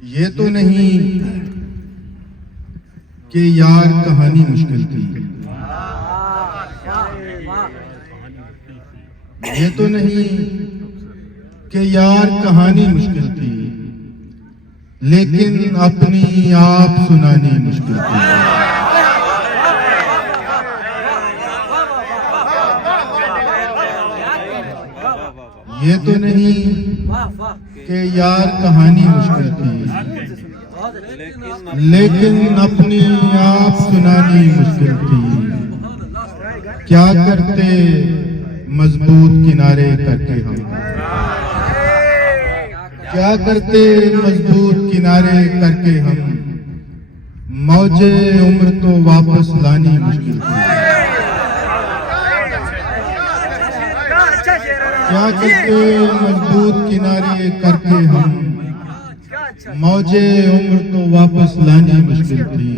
ये तो नहीं कि यार कहानी मुश्किल थी, ये तो नहीं कि यार कहानी मुश्किल थी, लेकिन अपनी आप सुनानी मुश्किल थी। ये तो नहीं कि यार कहानी मुश्किल थी, लेकिन अपनी आप सुनानी मुश्किल थी। क्या करते मजबूत किनारे करके हम, क्या करते मजबूत किनारे करके हम, मौजे उम्र तो वापस लानी मुश्किल थी। क्या करते मजबूत किनारे करके हम, मौजे उम्र तो वापस लानी मुश्किल थी।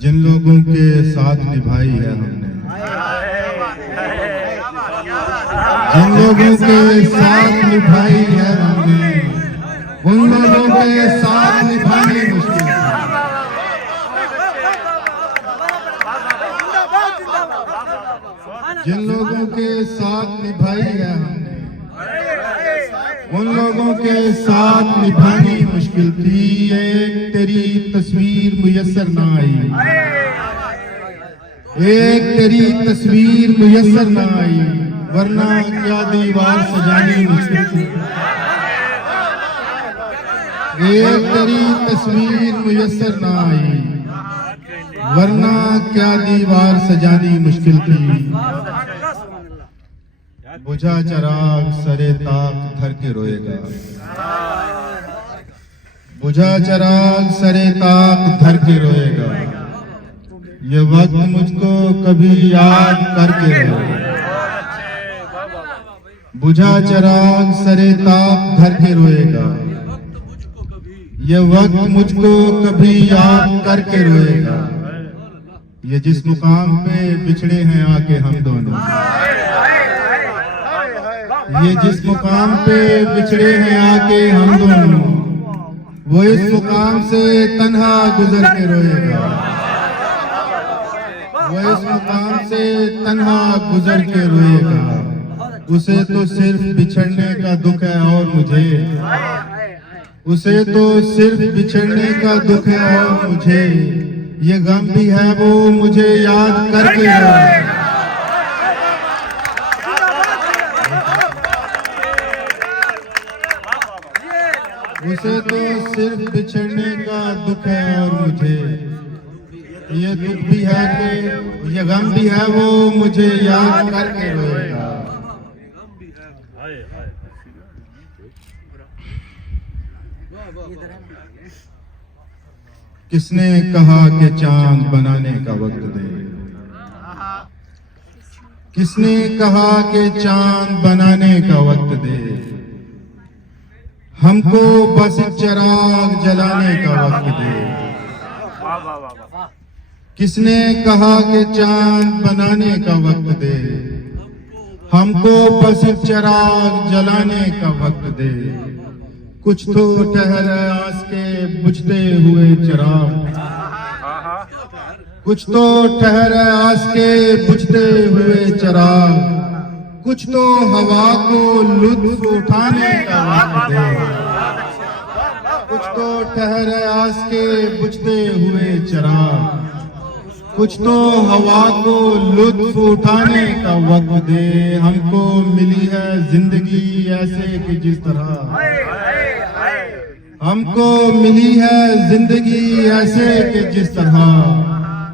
जिन लोगों के साथ निभाई है हमने, जिन लोगों के साथ निभाई है हमने, उन लोगों के साथ निभानी मुश्किल थी। जिन लोगों के साथ निभाई है हमने, उन लोगों के साथ निभानी मुश्किल थी। एक तेरी तस्वीर मुयस्सर ना आई, एक तेरी तस्वीर मुयस्सर ना आई, वरना क्या दीवार सजानी मुश्किल थी। एक तेरी तस्वीर मुयस्सर ना आई, वरना क्या दीवार सजानी मुश्किल थी। बुझा चराग सरे ताक धर के रोएगा, बुझा चराग सरे ताक धर के रोएगा, ये वक्त मुझको कभी याद करके रोएगा। बुझा चराग सरे ताक धर के रोएगा, ये वक्त मुझको कभी याद करके रोएगा। ये जिस मुकाम पे बिछड़े हैं आके हम दोनों, ये जिस मुकाम पे बिछड़े हैं आके हम दोनों, वो इस मुकाम से तन्हा गुजर के रोएगा। वो इस मुकाम से तन्हा गुजर के रोएगा। उसे तो सिर्फ बिछड़ने का दुख है और मुझे, उसे तो सिर्फ बिछड़ने का दुख है और मुझे, ये गम भी है वो मुझे याद करके रोएगा। उसे तो सिर्फ बिछड़ने का दुख है और मुझे, ये दुख भी है कि ये गम भी है वो मुझे याद करके रोएगा। किसने कहा कि चांद बनाने का वक्त दे, किसने कहा कि चांद बनाने का वक्त दे, हमको बस चिराग जलाने का वक्त दे। किसने कहा कि चांद बनाने का वक्त दे, हमको बस चिराग जलाने का वक्त दे। कुछ तो ठहर आस के बुझते हुए चिराग, कुछ तो ठहर आस के बुझते हुए चिराग, कुछ तो हवा को लुत्फ उठाने का वक्त दे। कुछ तो ठहर आस के बुझते हुए चिराग, कुछ तो हवा को लुत्फ उठाने का वक्त दे। हमको मिली है जिंदगी ऐसे कि जिस तरह, हमको मिली है जिंदगी ऐसे कि जिस तरह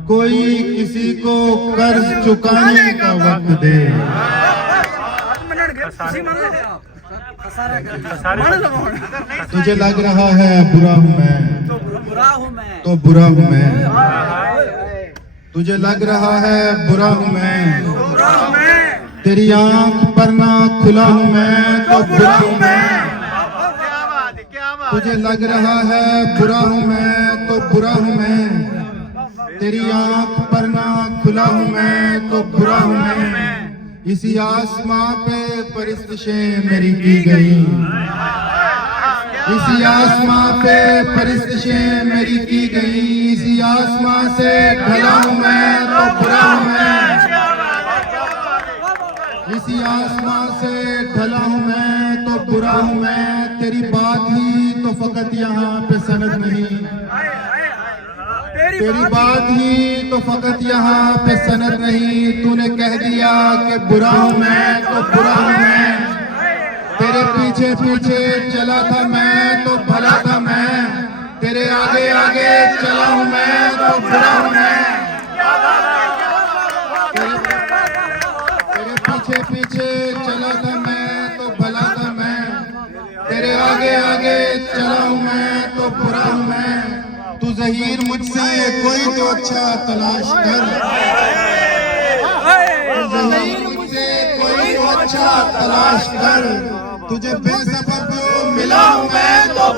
कोई किसी को कर्ज चुकाने का वक्त दे। तुझे लग रहा है बुरा हूँ मैं, तो बुरा हूँ मैं। तुझे लग रहा है बुरा हूँ मैं, तेरी आंख पर ना खुला हूँ मैं, तो बुरा हूँ मैं। तुझे लग रहा है बुरा हूँ मैं, तो बुरा हूँ मैं, तेरी आंख पर ना खुला हूँ मैं, तो बुरा हूँ मैं। इसी आसमां पे परिस्तिशें मेरी की गई, इसी आसमां पे परिस्तिशें मेरी की गई, इसी आसमां से ढला हूं मैं तो बुरा हूं मैं, इसी आसमां से ढला हूं मैं तो बुरा हूं मैं। तेरी बात ही तो फकत यहाँ पे सनद नहीं, तेरी बात ही तो फकत यहाँ पे सनद नहीं। तूने कह दिया कि बुरा हूं मैं तो बुरा हूं मैं, तेरे पीछे पीछे चला था मैं तो भला था मैं, तेरे आगे आगे चला हूं मैं तो बुरा हूं मैं, तेरे पीछे पीछे चला था मैं तो भला था मैं, तेरे आगे आगे चला हूं मैं तो बुरा हूं मैं। तू ज़हीर मुझसे कोई तो अच्छा तलाश कर, तू ज़हीर मुझसे कोई तो अच्छा तलाश कर, तुझे बेसबब मिला हूं मैं तो